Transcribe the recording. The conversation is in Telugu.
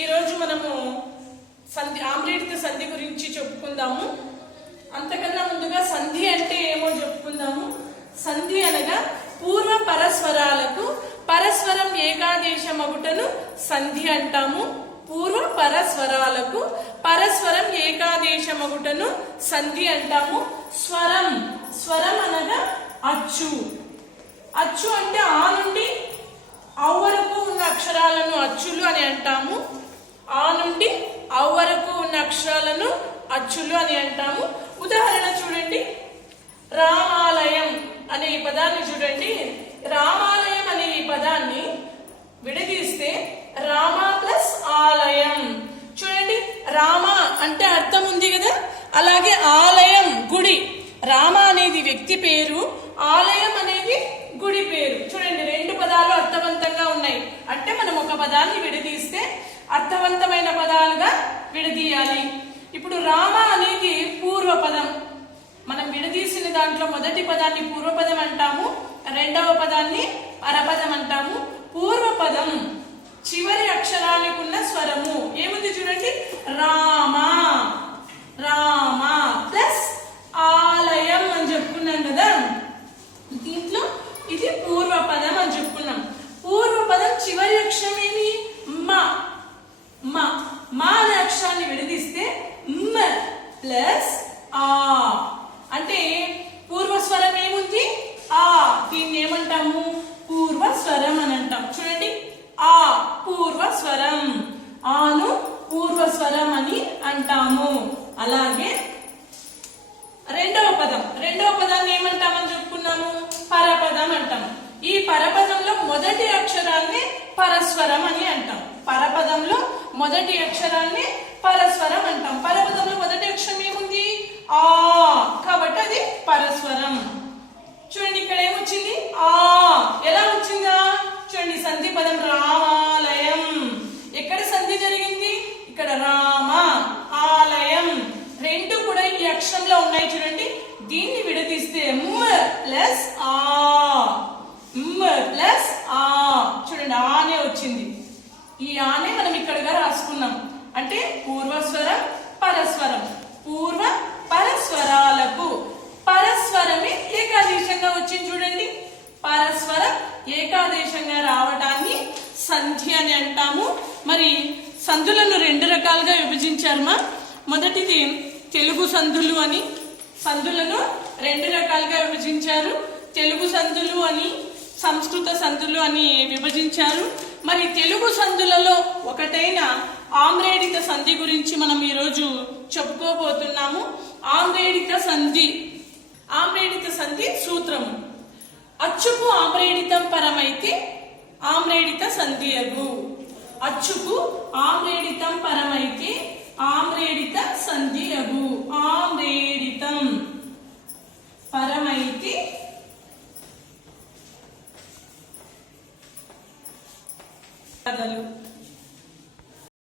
ఈరోజు మనము సంధి ఆమ్రేడిత సంధి గురించి చెప్పుకుందాము. అంతకన్నా ముందుగా సంధి అంటే ఏమో చెప్పుకుందాము. సంధి అనగా పూర్వ పరస్వరాలకు పరస్వరం ఏకాదేశమగుటను సంధి అంటాము. పూర్వ పరస్వరాలకు పరస్వరం ఏకాదేశమగుటను సంధి అంటాము. స్వరం స్వరం అనగా అచ్చు. అచ్చు అంటే ఆ నుండి ఔ వరకు ఉన్న అక్షరాలను అచ్చులు అని అంటాము. ఆ నుండి ఔ వరకు ఉన్న అక్షరాలను అచ్చులు అని అంటాము. ఉదాహరణ చూడండి, రామాలయం అనే ఈ పదాన్ని చూడండి. రామాలయం అనే ఈ పదాన్ని విడదీస్తే రామ ప్లస్ ఆలయం. చూడండి, రామ అంటే అర్థం ఉంది కదా, అలాగే ఆలయం గుడి. రామ అనేది వ్యక్తి పేరు, ఆలయం అనేది గుడి పేరు. చూడండి, రెండు పదాలు అర్థవంతంగా ఉన్నాయి. అంటే మనం ఒక పదాన్ని విడదీస్తే అర్థవంతమైన పదాలుగా విడదీయాలి. ఇప్పుడు రామ అనేది పూర్వపదం. మనం విడదీసిన దాంట్లో మొదటి పదాన్ని పూర్వపదం అంటాము, రెండవ పదాన్ని పరపదం అంటాము. పూర్వపదం చివరి అక్షరానికి ఉన్న స్వరము ఏముంది చూడండి, రామ. రామ ప్లస్ ఆలయం అని చెప్పుకున్నాం కదా, దీంట్లో ఇది పూర్వపదం అని చెప్పుకున్నాం. పూర్వపదం చివరి అక్షరం ఏమి, మా. మా మా అనే అక్షరాన్ని విడదీస్తే మ ప్లస్ ఆ. అంటే పూర్వస్వరం ఏముంది, ఆ. దీన్ని ఏమంటాము, పూర్వస్వరం అని అంటాం. చూడండి, ఆ పూర్వస్వరం, ఆను పూర్వస్వరం అని అంటాము. అలాగే రెండవ పదాన్ని ఏమంటామని చెప్పుకున్నాము, పరపదం అంటాము. ఈ పరపదంలో మొదటి అక్షరాన్ని పరస్వరం అని అంటాం. పరపదంలో మొదటి అక్షరాన్ని పరస్వరం అంటాం. పరపదంలో మొదటి అక్షరం ఏముంది, ఆ. కాబట్టి అది పరస్వరం. చూడండి, ఇక్కడ ఏమొచ్చింది, ఆ. ఎలా వచ్చిందా చూడండి, సంధి పదం రామాలయం. ఎక్కడ సంధి జరిగింది, ఇక్కడ రామ ఆలయం. రెండు కూడా ఈ అక్షరంలో ఉన్నాయి. చూడండి, దీన్ని విడదీస్తే మ్ ప్లస్ ఆ. మ్ ప్లస్ ఆ. చూడండి, ఆనే వచ్చింది. ఈ ఆనే మనం ఇక్కడగా రాసుకున్నాం. అంటే పూర్వస్వరం పరస్వరం. పూర్వ పరస్వరాలకు పరస్వరమే ఏకాదేశంగా వచ్చింది. చూడండి, పరస్వరం ఏకాదేశంగా రావడాన్ని సంధి అని అంటాము. మరి సంధులను రెండు రకాలుగా విభజించారమ్మా. మొదటిది తెలుగు సంధులు అని. సంధులను రెండు రకాలుగా విభజించారు. తెలుగు సంధులు అని, సంస్కృత సంధులు అని విభజించారు. మరి తెలుగు సంధులలో ఒకటైన ఆమ్రేడిత సంధి గురించి మనం ఈరోజు చెప్పుకోబోతున్నాము. ఆమ్రేడిత సంధి. ఆమ్రేడిత సంధి సూత్రము: అచ్చుకు ఆమ్రేడితం పరమైతే ఆమ్రేడిత సంధి అగు. అచ్చుకు ఆమ్రేడితం పరమైతే ఆమ్రేడిత సంధి అగు. ఆమ్రేడితం పరమైతే కథలు